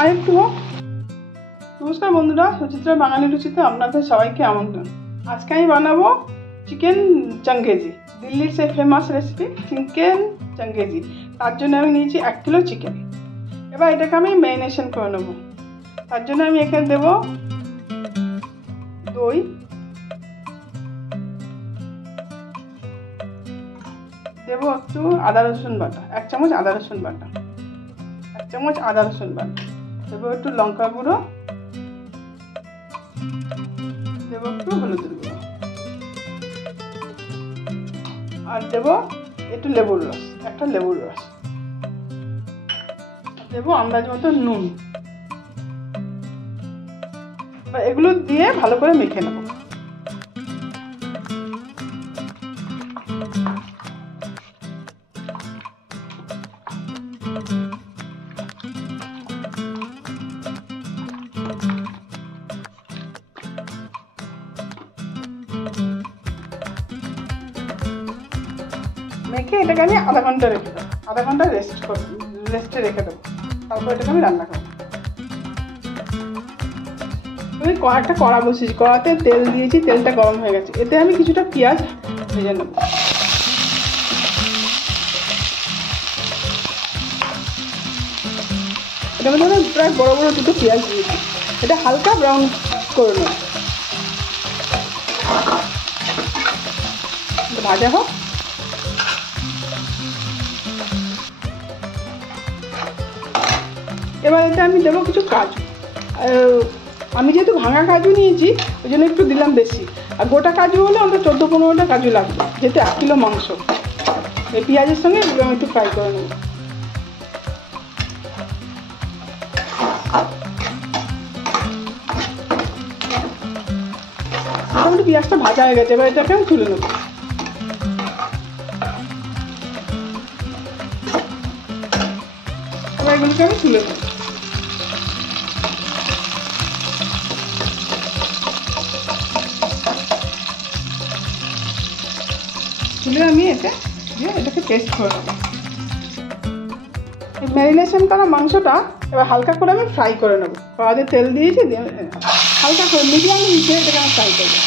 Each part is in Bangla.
আর একটু হোক। নমস্কার বন্ধুরা, সুচিত্রা বাঙালি রুচিতে আপনাদের সবাইকে আমন্ত্রণ। আজকে আমি বানাবো চিকেন চাঙ্গেজি, দিল্লির সেই ফেমাস রেসিপি চিকেন চাঙ্গেজি। তার জন্য আমি নিয়েছি 1 কিলো চিকেন। এবার এটাকে আমি ম্যারিনেশন করে নেবো। তার জন্য আমি এখানে দেবো দই, দেবো একটু আদা রসুন বাটা, 1 চামচ আদা রসুন বাটা, 1 চামচ আদা রসুন বাটা, দেবো একটু লঙ্কা গুঁড়ো, দেবো একটু হলুদের গুঁড়ো, আর দেবো একটু লেবুর রস, একটা লেবুর রস, দেবো আন্দাজ মতো নুন। এগুলো দিয়ে ভালো করে মেখে নেবো। মেখে এটাকে আমি আধা ঘন্টা রেখে দেবো, আধা ঘন্টা রেস্টে রেখে দেবো। তারপর এটাকে আমি রান্না করবো। আমি একটা কড়া বসিয়েছি, কড়াতে তেল দিয়েছি, তেলটা গরম হয়ে গেছে। এতে আমি কিছুটা পেঁয়াজ ভেজে নেব। এটা মধ্যে আমি প্রায় বড় বড় 2টো পেঁয়াজ দিয়েছি। এটা হালকা ব্রাউন করে নেব, ভাজা হোক। এবার এতে আমি দেবো কিছু কাজু। আমি যেহেতু ভাঙা কাজু নিয়েছি ওই জন্য একটু দিলাম বেশি, আর গোটা কাজু হলে অন্তত 14-15টা কাজু লাগবে, যেহেতু 1 কিলো মাংস। এই পেঁয়াজের সঙ্গে এগুলো আমি একটু ফ্রাই করে নেব। মোটামুটি পেঁয়াজটা ভাজা হয়ে গেছে, এবার এটাকে আমি তুলে নেব। এবার এগুলোকে আমি তুলে নেব। তুলে আমি এটাকে পেস্ট করে নেব। এই ম্যারিনেশন করা মাংসটা এবার হালকা করে আমি ফ্রাই করে নেব। কড়াতে তেল দিয়েছি, হালকা করে মিডিয়াম হিটে এটাকে আমি ফ্রাই করবো।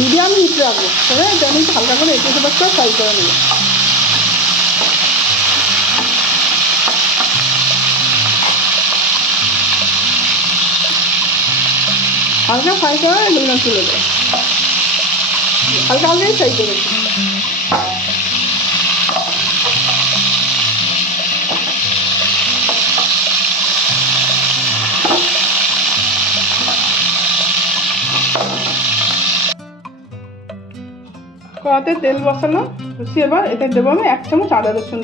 মিডিয়াম হিট রাখবো, তবে এটা আমি হালকা করে একটু ফ্রাই করে নেব। হালকা ফ্রাই করে এগুলো তুলে দেবো। হালকা হালকাই ফ্রাই করেছি। কড়াতে তেল বসালাম, বসিয়ে এবার এতে দেবো আমি 1 চামচ আদা রসুন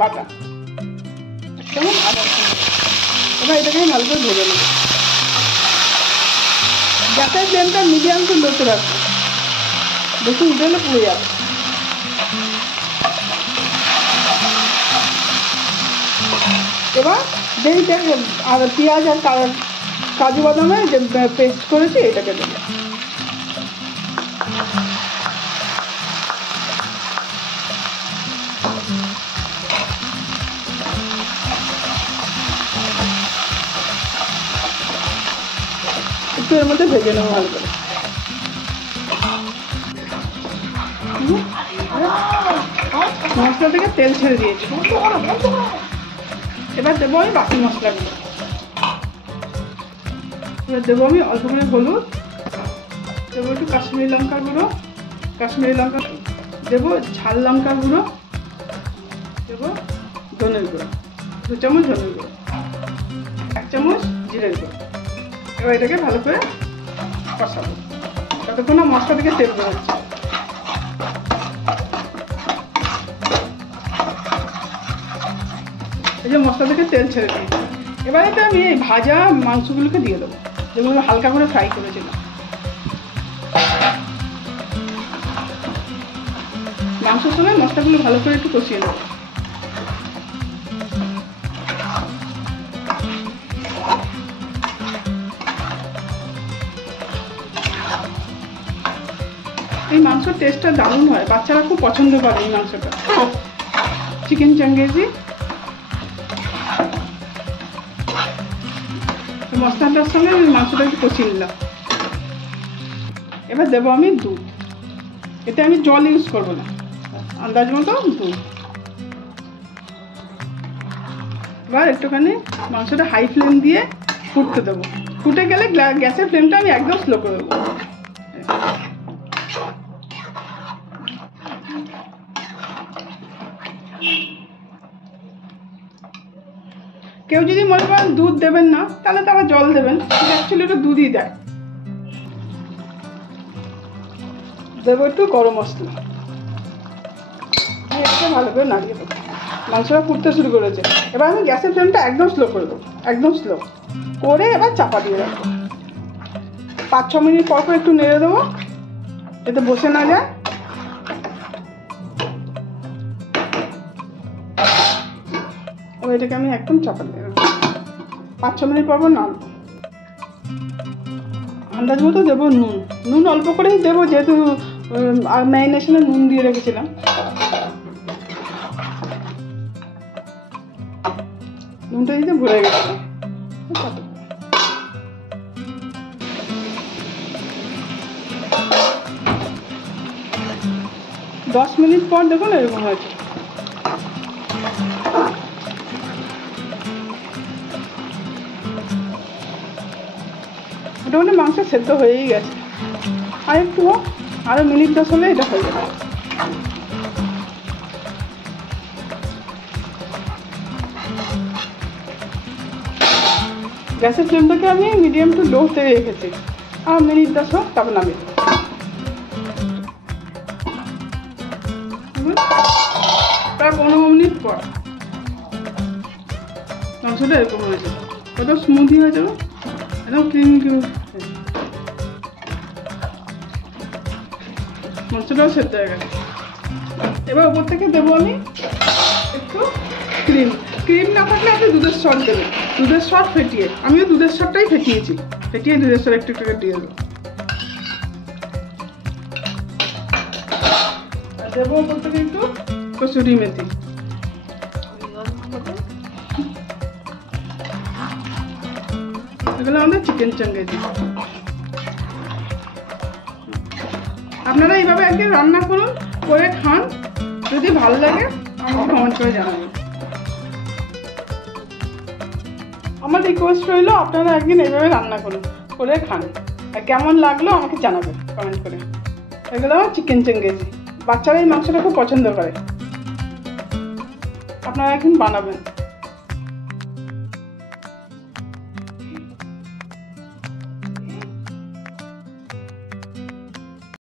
বাটা, 1 চামচ আদা রসুন। এবার এটাকে আমি ভালো করে ভেজে নেব। গ্যাসের ফ্লেমটা মিডিয়াম টু লোতে রাখবো, বেশি হিট হলে পুড়ে যাবে। এবার যেই পেঁয়াজ আর কাজু বাদামের যে পেস্ট করেছি এটাকে দেবো। একটু এর মধ্যে ভেজে নেবো ভালো করে। মশলা থেকে তেল ছেড়ে দিয়েছি। এবার দেবো আমি বাকি মশলাগুলো। এবার দেবো আমি অল্প করে হলুদ, দেবো একটু কাশ্মীরি লঙ্কার গুঁড়ো, দেবো ঝাল লঙ্কার গুঁড়ো, দেবো ধনের গুঁড়ো, 2 চামচ ধনের গুঁড়ো, 1 চামচ জিরের গুঁড়ো। এবার এটাকে ভালো করে কষাবো যতক্ষণ না মশলা থেকে তেল বেরোচ্ছে। এই যে মশলা থেকে তেল ছেড়ে দিয়েছি। এবার এটা আমি এই ভাজা মাংসগুলোকে দিয়ে দেবো, যেগুলো হালকা করে ফ্রাই করেছিলাম। মাংসের সঙ্গে মশলাগুলো ভালো করে একটু কষিয়ে নেব। এই মাংসের টেস্টটা দারুণ হয়, বাচ্চারা খুব পছন্দ করে এই মাংসটা। চিকেন চাঙ্গেজি মশলাটার সঙ্গে আমি মাংসটা একটু কষিয়ে নিলাম। এবার দেবো আমি দুধ। এতে আমি জল ইউজ করবো না, আন্দাজ মতো দুধ। এবার একটুখানি মাংসটা হাই ফ্লেম দিয়ে ফুটতে দেবো। ফুটে গেলে গ্যাসের ফ্লেমটা আমি একদম স্লো করে দেবো। কেউ যদি মনে করেন দুধ দেবেন না, তাহলে তারা জল দেবেন, অ্যাকচুয়ালি এটা দুধই দেয়। দেবো একটু গরম মশলা, একটু ভালো করে নাড়িয়ে দেবো। মাংসটা ফুটতে শুরু করেছে, এবার আমি গ্যাসের ফ্লেমটা একদম স্লো করে দেবো, একদম স্লো করে এবার চাপা দিয়ে রাখবো। 5-6 মিনিট পর পর একটু নেড়ে দেবো, যাতে বসে না যায়। এটাকে আমি একদম চাপা দিয়ে দেবো, 5-6 মিনিট পর পর নাড়বো। আন্দাজ মতো দেবো নুন, নুন অল্প করেই দেবো, যেহেতু আর ম্যারিনেশনে নুন দিয়ে রেখেছিলাম। নুনটা দিতে ভরে গেছিলাম। 10 মিনিট পর দেখুন এরকম হয়েছে। মোটামুটি মাংস সেদ্ধ হয়েই গেছে, আর একটু হোক, আরও মিনিট 10 হলে এটা হয়ে যাবে। গ্যাসের ফ্লেমটাকে আমি মিডিয়াম টু লোতে রেখেছি, আর মিনিট 10 হোক, তারপর নামিয়ে দেবো। প্রায় 15 মিনিট পর মাংসটা এরকম হয়েছে, কত স্মুথি হয়ে যাবে, একদম ক্রিম ক্রিম। মাংসটাও সেদ্ধ হয়ে গেছে। এবার উপর থেকে দেবো আমি একটু ক্রিম। ক্রিম না থাকলে আপনি দুধের সর দেবেন, দুধের সর ফেটিয়ে। আমিও দুধের সরটাই ফেটিয়েছি, ফেটিয়ে দুধের সর একটু একটু দিয়ে দেবো। আর দেবো উপর থেকে একটু কসুরি মেথি। এগুলো আমাদের চিকেন চাঙ্গেজি। আপনারা এইভাবে একদিন রান্না করুন, করে খান, যদি ভালো লাগে আমাকে কমেন্ট করে জানাবেন। আমার রিকোয়েস্ট রইল, আপনারা একদিন এইভাবে রান্না করুন, করে খান, আর কেমন লাগলো আমাকে জানাবেন কমেন্ট করে। এগুলো আমার চিকেন চাঙ্গেজি, বাচ্চারা এই মাংসটা খুব পছন্দ করে, আপনারা একদিন বানাবেন।